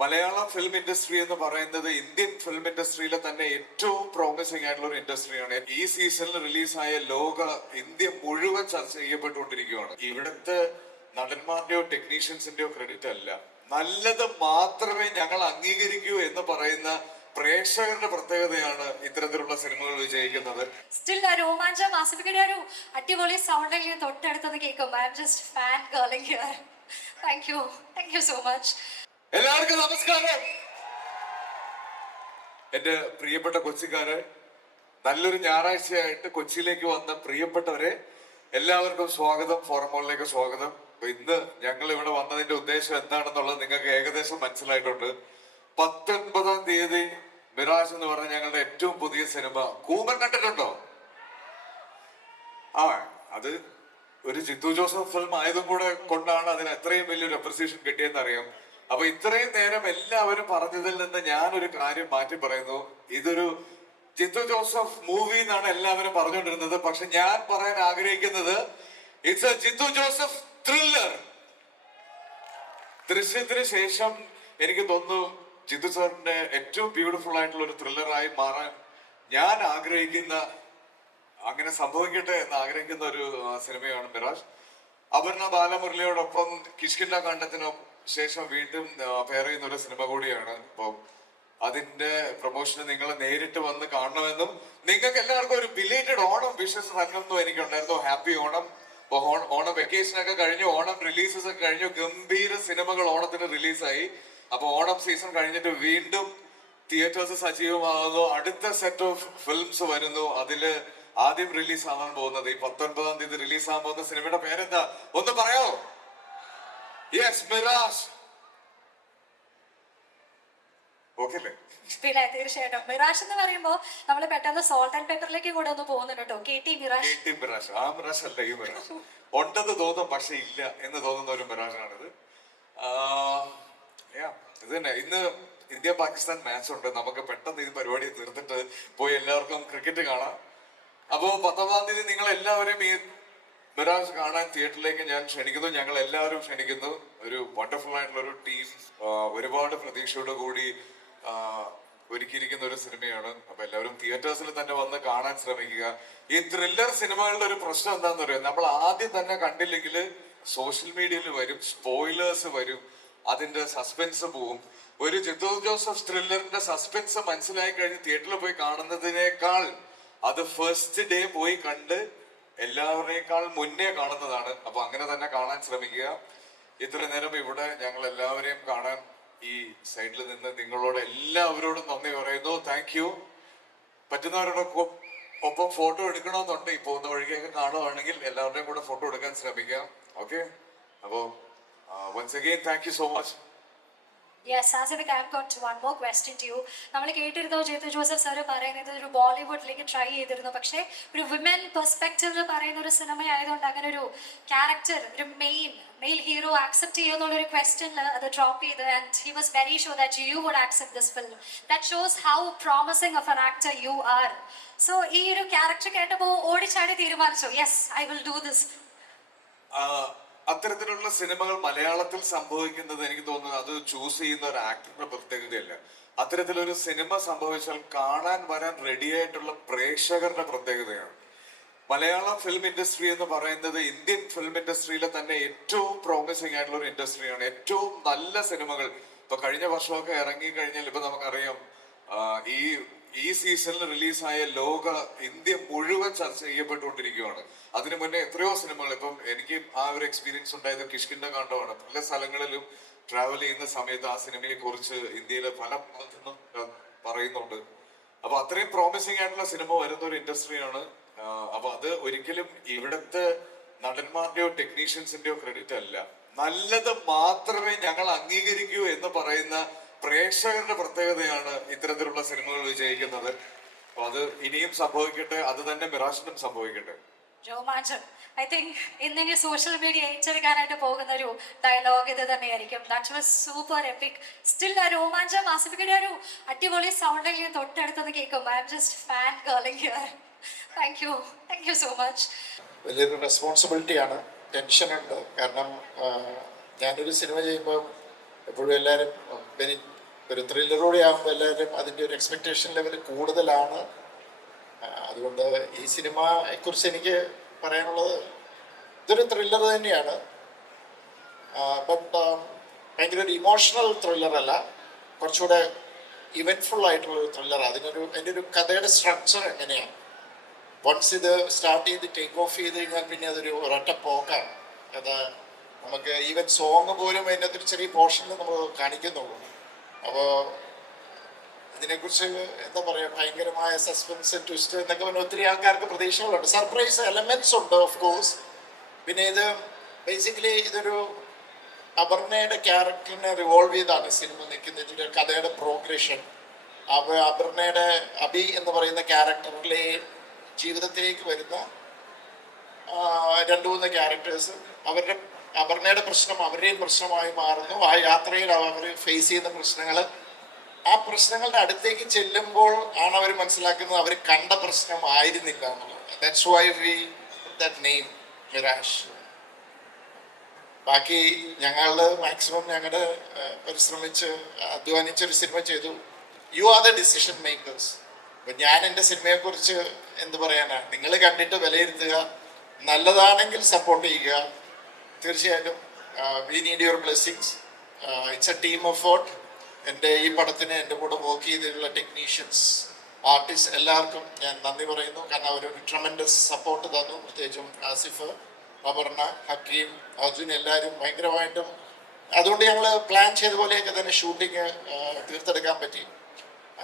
Malayalam film industry എന്ന് പറയുന്നത് Indian film ഇൻഡസ്ട്രിയിലെ തന്നെ ഏറ്റവും പ്രോമിസിംഗ് ആയിട്ടുള്ള ഒരു ഇൻഡസ്ട്രിയാണ് ഈ സീസണിൽ റിലീസായ ലോക ഇന്ത്യ മുഴുവൻ ചർച്ച ചെയ്യപ്പെട്ടുകൊണ്ടിരിക്കുകയാണ്. ഇവിടുത്തെ നടന്മാരുടെയോ ടെക്നീഷ്യൻസിന്റെയോ ക്രെഡിറ്റ് അല്ല. നല്ലത് മാത്രമേ ഞങ്ങൾ അംഗീകരിക്കൂ എന്ന് പറയുന്ന പ്രേക്ഷകരുടെ പ്രത്യേകതയാണ് ഇത്തരത്തിലുള്ള സിനിമകൾ വിജയിക്കുന്നത്. സ്റ്റിൽ ആ രോമാഞ്ചം ആസിഫിക്കയുടെ ഒരു അടിപൊളി സൗണ്ട് തൊട്ടടുത്തത് കേൾക്കും I'm just fan here thank you thank you so much എല്ലാവർക്കും നമസ്കാരം. എന്റെ പ്രിയപ്പെട്ട കൊച്ചിക്കാരെ നല്ലൊരു ഞായറാഴ്ചയായിട്ട് കൊച്ചിയിലേക്ക് വന്ന പ്രിയപ്പെട്ടവരെ എല്ലാവർക്കും സ്വാഗതം ഫോറമോളിലേക്ക് സ്വാഗതം. ഇന്ന് ഞങ്ങൾ ഇവിടെ വന്നതിന്റെ ഉദ്ദേശം എന്താണെന്നുള്ളത് നിങ്ങൾക്ക് ഏകദേശം മനസ്സിലായിട്ടുണ്ട്. പത്തൊൻപതാം തീയതി മിറാജ് എന്ന് പറഞ്ഞ ഞങ്ങളുടെ ഏറ്റവും പുതിയ സിനിമ. കൂമൻ കണ്ടിട്ടുണ്ടോ? ആ അത് ഒരു ജിത്തു ജോസഫ് ഫിലിം ആയതും കൂടെ കൊണ്ടാണ് അതിന് അത്രയും വലിയൊരു അപ്രിസിയേഷൻ കിട്ടിയെന്ന് അറിയാം അപ്പൊ ഇത്രയും നേരം എല്ലാവരും പറഞ്ഞതിൽ നിന്ന് ഞാനൊരു കാര്യം മാറ്റി പറയുന്നു. ഇതൊരു ജിത്തു ജോസഫ് മൂവി എന്നാണ് എല്ലാവരും പറഞ്ഞുകൊണ്ടിരുന്നത്. പക്ഷെ ഞാൻ പറയാൻ ആഗ്രഹിക്കുന്നത് it's a Jeethu Joseph thriller ദൃശ്യത്തിന് ശേഷം എനിക്ക് തോന്നുന്നു ജിത്തു സാറിന്റെ ഏറ്റവും ബ്യൂട്ടിഫുൾ ആയിട്ടുള്ള ഒരു ത്രില്ലറായി മാറാൻ ഞാൻ ആഗ്രഹിക്കുന്ന അങ്ങനെ സംഭവിക്കട്ടെ എന്ന് ആഗ്രഹിക്കുന്ന ഒരു സിനിമയാണ് മിറാജ്. അപർണ ബാലമുരളിയോടൊപ്പം കിഷ്കിന്ന കണ്ടത്തിനു ശേഷം വീണ്ടും പെയർ ചെയ്യുന്ന ഒരു സിനിമ കൂടിയാണ്. അപ്പോൾ അതിന്റെ പ്രൊമോഷന് നിങ്ങൾ നേരിട്ട് വന്ന് കാണണമെന്നും നിങ്ങൾക്ക് എല്ലാവർക്കും ഒരു ബിലേറ്റഡ് ഓണം വിഷസ് നൽകുന്നു എനിക്കുണ്ടായിരുന്നു. ഹാപ്പി ഓണം. ഓണം വെക്കേഷൻ ഒക്കെ കഴിഞ്ഞു ഓണം റിലീസസ് ഒക്കെ കഴിഞ്ഞു. ഗംഭീര സിനിമകൾ ഓണത്തിന് റിലീസായി അപ്പൊ ഓണം സീസൺ കഴിഞ്ഞിട്ട് വീണ്ടും തിയേറ്റേഴ്സ് സജീവമാകുന്നു. അടുത്ത സെറ്റ് ഓഫ് ഫിലിംസ് വരുന്നു. അതിൽ ആദ്യം റിലീസ് ആവാൻ പോകുന്നത് ഈ പത്തൊൻപതാം തീയതി റിലീസ് ആവാൻ പോകുന്ന സിനിമയുടെ പേരെന്താ? ഒന്ന് പറയോ യെസ് മിറാസ് പിന്നെ തീർച്ചയായിട്ടും. മിറാഷ് എന്ന് പറയുമ്പോൾ നമ്മൾ പെട്ടെന്ന് സോൾട്ട് ആൻഡ് പെപ്പറിലേക്ക് കൂടെ ഒന്ന് പോകുന്നുണ്ട് കേട്ടോ. കെ ടി മിറാഷ് കേട്ടി മിറാഷ് ആ മിറാഷ് അല്ല ഈ മിറാഷ് ഉണ്ടെന്ന് തോന്നും പക്ഷെ ഇല്ല എന്ന് തോന്നുന്ന ഒരു മിറാഷാണിത് ഇത് തന്നെ. ഇന്ന് ഇന്ത്യ പാകിസ്ഥാൻ മാച്ച് ഉണ്ട്. നമുക്ക് പെട്ടെന്ന് ഈ പരിപാടി തീർത്തിട്ട് പോയി എല്ലാവർക്കും ക്രിക്കറ്റ് കാണാം. അപ്പോ പത്തൊമ്പതാം തീയതി നിങ്ങൾ എല്ലാവരും ഈ മിറാജ് കാണാൻ തിയേറ്ററിലേക്ക് ഞാൻ ക്ഷണിക്കുന്നു. ഞങ്ങൾ എല്ലാവരും ക്ഷണിക്കുന്നു. ഒരു വണ്ടർഫുൾ ആയിട്ടുള്ള ഒരു ടീം ഒരുപാട് പ്രതീക്ഷയോട് കൂടി ഒരുക്കിയിരിക്കുന്ന ഒരു സിനിമയാണ്. അപ്പൊ എല്ലാവരും തിയേറ്റേഴ്സിൽ തന്നെ വന്ന് കാണാൻ ശ്രമിക്കുക. ഈ ത്രില്ലർ സിനിമകളുടെ ഒരു പ്രശ്നം എന്താണെന്ന് പറയുക നമ്മൾ ആദ്യം തന്നെ കണ്ടില്ലെങ്കിൽ സോഷ്യൽ മീഡിയയിൽ വരും സ്പോയിലേഴ്സ് വരും അതിന്റെ സസ്പെൻസ് പോവും. ഒരു ജിത്തു ജോസഫ് ത്രില്ലറിന്റെ സസ്പെൻസ് മനസ്സിലായി കഴിഞ്ഞ് തിയേറ്ററിൽ പോയി കാണുന്നതിനേക്കാൾ അത് ഫസ്റ്റ് ഡേ പോയി കണ്ട് എല്ലാവരേക്കാൾ മുന്നേ കാണുന്നതാണ്. അപ്പൊ അങ്ങനെ തന്നെ കാണാൻ ശ്രമിക്കുക. ഇത്ര നേരം ഇവിടെ ഞങ്ങൾ എല്ലാവരെയും കാണാൻ ഈ സൈഡിൽ നിന്ന് നിങ്ങളോട് എല്ലാവരോടും നന്ദി പറയുന്നു. താങ്ക് യു പറ്റുന്നവരോടൊക്കെ ഒപ്പം ഫോട്ടോ എടുക്കണമെന്നുണ്ട്. ഈ പോകുന്ന വഴിക്കൊക്കെ കാണുവാണെങ്കിൽ എല്ലാവരുടെയും കൂടെ ഫോട്ടോ എടുക്കാൻ ശ്രമിക്കാം. ഓക്കെ അപ്പോ once again thank you so much yes as a I got one more question to you നമ്മൾ കേട്ടിരുന്നോ ജേതു ജോസഫ് സാറ് പറയുന്നത് ഒരു ബോളിവുഡിലേക്ക് ട്രൈ ചെയ്തിരുന്നു. പക്ഷേ ഒരു വിമൻ പെർസ്പെക്റ്റീവിൽ പറയുന്ന ഒരു സിനിമ ആയതുകൊണ്ട് അങ്ങനെ ഒരു ക്യാരക്ടർ ഒരു മെയിൻ മെയിൽ ഹീറോ ആക്സെപ്റ്റ് ചെയ്യുമെന്നുള്ള ഒരു ക്വസ്റ്റ്യനിൽ അത് ഡ്രോപ്പ് ചെയ്ത് and he was very sure that you would accept this film that shows how promising of an actor you are so ഈ ഒരു ക്യാരക്ടർ കേട്ടപ്പോൾ ഓടിച്ചാടി തീരുമാനിച്ചു. Yes I will do this അത്തരത്തിലുള്ള സിനിമകൾ മലയാളത്തിൽ സംഭവിക്കുന്നത് എനിക്ക് തോന്നുന്നത് അത് ചൂസ് ചെയ്യുന്ന ഒരു ആക്ടറുടെ പ്രത്യേകതയല്ല. അത്തരത്തിലൊരു സിനിമ സംഭവിച്ചാൽ കാണാൻ വരാൻ റെഡിയായിട്ടുള്ള പ്രേക്ഷകരുടെ പ്രത്യേകതയാണ്. മലയാള ഫിലിം ഇൻഡസ്ട്രി എന്ന് പറയുന്നത് ഇന്ത്യൻ ഫിലിം ഇൻഡസ്ട്രിയിലെ തന്നെ ഏറ്റവും പ്രോമിസിംഗ് ആയിട്ടുള്ള ഒരു ഇൻഡസ്ട്രിയാണ് ഏറ്റവും നല്ല സിനിമകൾ. ഇപ്പൊ കഴിഞ്ഞ വർഷമൊക്കെ ഇറങ്ങി കഴിഞ്ഞാൽ ഇപ്പൊ നമുക്കറിയാം ഈ ഈ സീസണിൽ റിലീസായ ലോക ഇന്ത്യ മുഴുവൻ ചർച്ച ചെയ്യപ്പെട്ടുകൊണ്ടിരിക്കുകയാണ്. അതിനു മുന്നേ എത്രയോ സിനിമകൾ ഇപ്പം എനിക്ക് ആ ഒരു എക്സ്പീരിയൻസ് ഉണ്ടായത് കിഷ്കിന്റെ കാണ്ടമാണ് പല സ്ഥലങ്ങളിലും ട്രാവൽ ചെയ്യുന്ന സമയത്ത് ആ സിനിമയെ കുറിച്ച് ഇന്ത്യയിലെ പല ഭാഗത്തു നിന്നും പറയുന്നുണ്ട്. അപ്പൊ അത്രയും പ്രോമിസിംഗ് ആയിട്ടുള്ള സിനിമ വരുന്ന ഒരു ഇൻഡസ്ട്രിയാണ് അപ്പൊ അത് ഒരിക്കലും ഇവിടുത്തെ നടന്മാരുടെയോ ടെക്നീഷ്യൻസിന്റെയോ ക്രെഡിറ്റ് അല്ല. നല്ലത് മാത്രമേ ഞങ്ങൾ അംഗീകരിക്കൂ എന്ന് പറയുന്ന പ്രേക്ഷകരുടെ പ്രത്യേകതയാണ് ഇത്തരത്തിലുള്ള സിനിമകൾ വിജയിക്കുന്നത്. അപ്പൊ അത് ഇനിയും സംഭവിക്കട്ടെ അത് തന്നെ മിറാഷിനും സംഭവിക്കട്ടെ. രോമാഞ്ചം. ഐ തിങ്ക് ഇന്നിനി സോഷ്യൽ മീഡിയ ഏറ്റെടുക്കാനായിട്ട് പോകുന്ന ഒരു ഡയലോഗ് ഇത് തന്നെയായിരിക്കും. That was super epic. Still ആ രോമാഞ്ചം ആസിഫിക്കയുടെ ഒരു അടിപൊളി സൗണ്ടിൽ ഞാൻ തൊട്ടടുത്തത് കേൾക്കും I'm just fangirling here thank you thank you so much വലിയൊരു റെസ്പോൺസിബിലിറ്റിയാണ് ടെൻഷനുണ്ട് കാരണം ഞാനൊരു സിനിമ ചെയ്യുമ്പോൾ എപ്പോഴും എല്ലാവരും ഒരു ത്രില്ലറോടെ ആകുമ്പോൾ എല്ലാവരും അതിന്റെ ഒരു എക്സ്പെക്റ്റേഷൻ ലെവൽ കൂടുതലാണ്. അതുകൊണ്ട് ഈ സിനിമയെക്കുറിച്ച് എനിക്ക് പറയാനുള്ളത് ഇതൊരു ത്രില്ലർ തന്നെയാണ്. ബട്ട് ഭയങ്കര ഒരു ഇമോഷണൽ ത്രില്ലറല്ല കുറച്ചുകൂടെ ഇവന്റ്ഫുൾ ആയിട്ടുള്ള ഒരു ത്രില്ലർ അതിനൊരു അതിന്റെ ഒരു കഥയുടെ സ്ട്രക്ചർ എങ്ങനെയാണ്? വൺസ് ഇത് സ്റ്റാർട്ട് ചെയ്ത് ടേക്ക് ഓഫ് ചെയ്ത് കഴിഞ്ഞാൽ പിന്നെ അതൊരു ഒരൊറ്റ പോക്കാണ്. അത് നമുക്ക് ഈവൻ സോങ് പോലും അതിന്റെ അകത്തൊരു ചെറിയ പോർഷനിൽ നമ്മൾ കാണിക്കുന്നുള്ളൂ. അപ്പോൾ ഇതിനെക്കുറിച്ച് എന്താ പറയുക ഭയങ്കരമായ സസ്പെൻസ് ട്വിസ്റ്റ് എന്നൊക്കെ പറഞ്ഞ ഒത്തിരി ആൾക്കാർക്ക് പ്രതീക്ഷകളുണ്ട്. സർപ്രൈസ് എലമെന്റ്സ് ഉണ്ട് ഓഫ് കോഴ്സ് പിന്നെ ഇത് ബേസിക്കലി ഇതൊരു അപർണയുടെ ക്യാരക്ടറിനെ റിവോൾവ് ചെയ്താണ് സിനിമ നിൽക്കുന്നത്. കഥയുടെ പ്രോഗ്രഷൻ അവ അപർണയുടെ അബി എന്ന് പറയുന്ന ക്യാരക്ടറിലെ ജീവിതത്തിലേക്ക് വരുന്ന രണ്ട് മൂന്ന് ക്യാരക്ടേഴ്സ് അവരുടെ അപർണയുടെ പ്രശ്നം അവരുടെയും പ്രശ്നമായി മാറുന്നു. ആ യാത്രയിൽ അവർ ഫേസ് ചെയ്യുന്ന പ്രശ്നങ്ങൾ ആ പ്രശ്നങ്ങളുടെ അടുത്തേക്ക് ചെല്ലുമ്പോൾ ആണ് അവർ മനസ്സിലാക്കുന്നത് അവർ കണ്ട പ്രശ്നം ആയിരുന്നില്ല ദാറ്റ്സ് വൈ വി ബാക്കി ഞങ്ങൾ മാക്സിമം ഞങ്ങളുടെ പരിശ്രമിച്ച് അധ്വാനിച്ച ഒരു സിനിമ ചെയ്തു. You are the decision makers അപ്പൊ ഞാൻ എന്റെ സിനിമയെക്കുറിച്ച് എന്ത് പറയാനാണ് നിങ്ങൾ കണ്ടിട്ട് വിലയിരുത്തുക. നല്ലതാണെങ്കിൽ സപ്പോർട്ട് ചെയ്യുക. തീർച്ചയായിട്ടും. We need your blessings it's a team effort എന്റെ ഈ പടത്തിന് എന്റെ കൂടെ വർക്ക് ചെയ്തിട്ടുള്ള ടെക്നീഷ്യൻസ് ആർട്ടിസ്റ്റ് എല്ലാവർക്കും ഞാൻ നന്ദി പറയുന്നു. കാരണം അവരൊരു ട്രമൻഡസ് സപ്പോർട്ട് തന്നു. പ്രത്യേകിച്ചും ആസിഫ് അപർണ ഹക്കീം അർജുൻ എല്ലാവരും ഭയങ്കരമായിട്ടും അതുകൊണ്ട് ഞങ്ങൾ പ്ലാൻ ചെയ്ത പോലെയൊക്കെ തന്നെ ഷൂട്ടിങ് തീർത്തെടുക്കാൻ പറ്റി.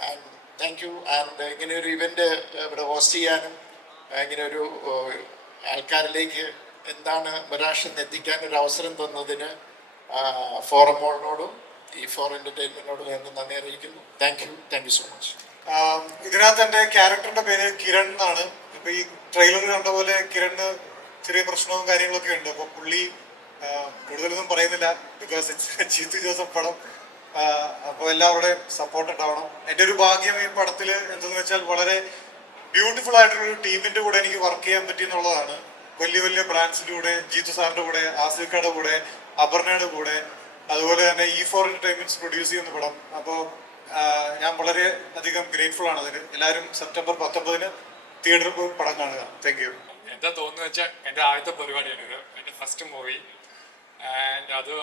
ആൻഡ് താങ്ക് യു ആൻഡ് ഇങ്ങനെ ഒരു ഇവന്റ് ഇവിടെ ഹോസ്റ്റ് ചെയ്യാനും ഇങ്ങനെ ഒരു ആൾക്കാരിലേക്ക് എന്താണ് എന്ന് എത്തിക്കാൻ ഒരു അവസരം തന്നതിന് ഫോറം മോളിനോടും ഈ ഫോർ എന്റർടൈൻമെന്റിനോടും ഞാൻ നന്ദി അറിയിക്കുന്നു. Thank you thank you so much ഇതിനകത്ത് എന്റെ ക്യാരക്ടറിന്റെ പേര് കിരൺ എന്നാണ്. ഇപ്പൊ ഈ ട്രെയിലർ കണ്ട പോലെ കിരണ് ചെറിയ പ്രശ്നവും കാര്യങ്ങളൊക്കെ ഉണ്ട്. അപ്പൊ പുള്ളി കൂടുതലൊന്നും പറയുന്നില്ല. ബിക്കോസ് ചീത്തു ജോസഫ് പടം. അപ്പോൾ എല്ലാവരുടെയും സപ്പോർട്ട് ഉണ്ടാവണം. എന്റെ ഒരു ഭാഗ്യം ഈ പടത്തിൽ എന്തെന്ന് വെച്ചാൽ വളരെ ബ്യൂട്ടിഫുൾ ആയിട്ടുള്ള ഒരു ടീമിന്റെ കൂടെ എനിക്ക് വർക്ക് ചെയ്യാൻ പറ്റി എന്നുള്ളതാണ്. വലിയ വലിയ ബ്രാൻഡ്സിന്റെ കൂടെ ജീത്തു സാറിന്റെ കൂടെ ആസിഫയുടെ കൂടെ അപർണയുടെ കൂടെ അതുപോലെ തന്നെ ഇ ഫോർ എന്റർടൈൻമെന്റ്സ് പ്രൊഡ്യൂസ് ചെയ്യുന്ന പടം. അപ്പോൾ ഞാൻ വളരെ അധികം ഗ്രേറ്റ്ഫുൾ ആണ് അതിന്. എല്ലാവരും സെപ്റ്റംബർ പത്തൊമ്പതിന് തിയേറ്ററിൽ പോയി പടം കാണുക. താങ്ക് യു എന്താ തോന്നുന്നു വെച്ചാൽ എന്റെ ആദ്യത്തെ പരിപാടിയാണ് ഇത്. ഫസ്റ്റ് മൂവി ആൻഡ് അത്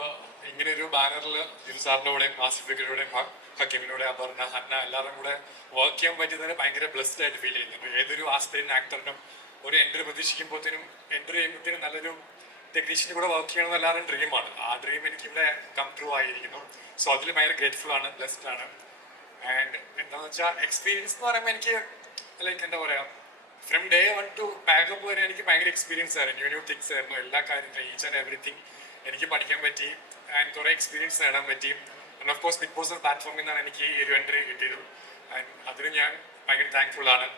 ഇങ്ങനെ ഒരു ബാനറിൽ ജീത്തു സാറിന്റെ കൂടെയും ആസിഫിക്കലൂടെയും ഹക്കീമിനൂടെ അപർണ ഹന്ന എല്ലാവരും കൂടെ വർക്ക് ചെയ്യാൻ പറ്റിയതിന് ഭയങ്കര ബ്ലെസ്ഡ് ആയിട്ട് ഫീൽ ചെയ്യുന്നുണ്ട്. ഏതൊരു ആസ്ത്രീൻ ആക്ടറിനും ഒരു എൻട്രി പ്രതീക്ഷിക്കുമ്പോഴത്തേനും എൻട്രി ചെയ്യുമ്പോഴത്തേനും നല്ലൊരു ടെക്നീഷ്യന്റെ കൂടെ വർക്ക് ചെയ്യണം എല്ലാവരും ഡ്രീമാണ് ആ ഡ്രീം എനിക്ക് ഇവിടെ കം ട്രൂ ആയിരിക്കുന്നു. സോ അതിൽ ഭയങ്കര ഗ്രേറ്റ്ഫുൾ ആണ് ബ്ലെസ്ഡ് ആണ്. ആൻഡ് എന്താണെന്ന് വെച്ചാൽ എക്സ്പീരിയൻസ് എന്ന് പറയുമ്പോൾ എനിക്ക് ലൈക്ക് എന്താ പറയുക from day one to pack up വരെ എനിക്ക് ഭയങ്കര എക്സ്പീരിയൻസ് ആയിരുന്നു. ന്യൂ ന്യൂ തിങ്സ് ആയിരുന്നു എല്ലാ കാര്യത്തിലും ഈച്ച് ആൻഡ് എവറിത്തിങ് എനിക്ക് പഠിക്കാൻ പറ്റി ആൻഡ് കുറേ എക്സ്പീരിയൻസ് നേടാൻ പറ്റി. And of course Bigg Boss പ്ലാറ്റ്ഫോമിൽ നിന്നാണ് എനിക്ക് ഈ ഒരു എൻട്രി കിട്ടിയത്. ആൻഡ് അതിന് ഞാൻ ഭയങ്കര താങ്ക്ഫുൾ ആണ്.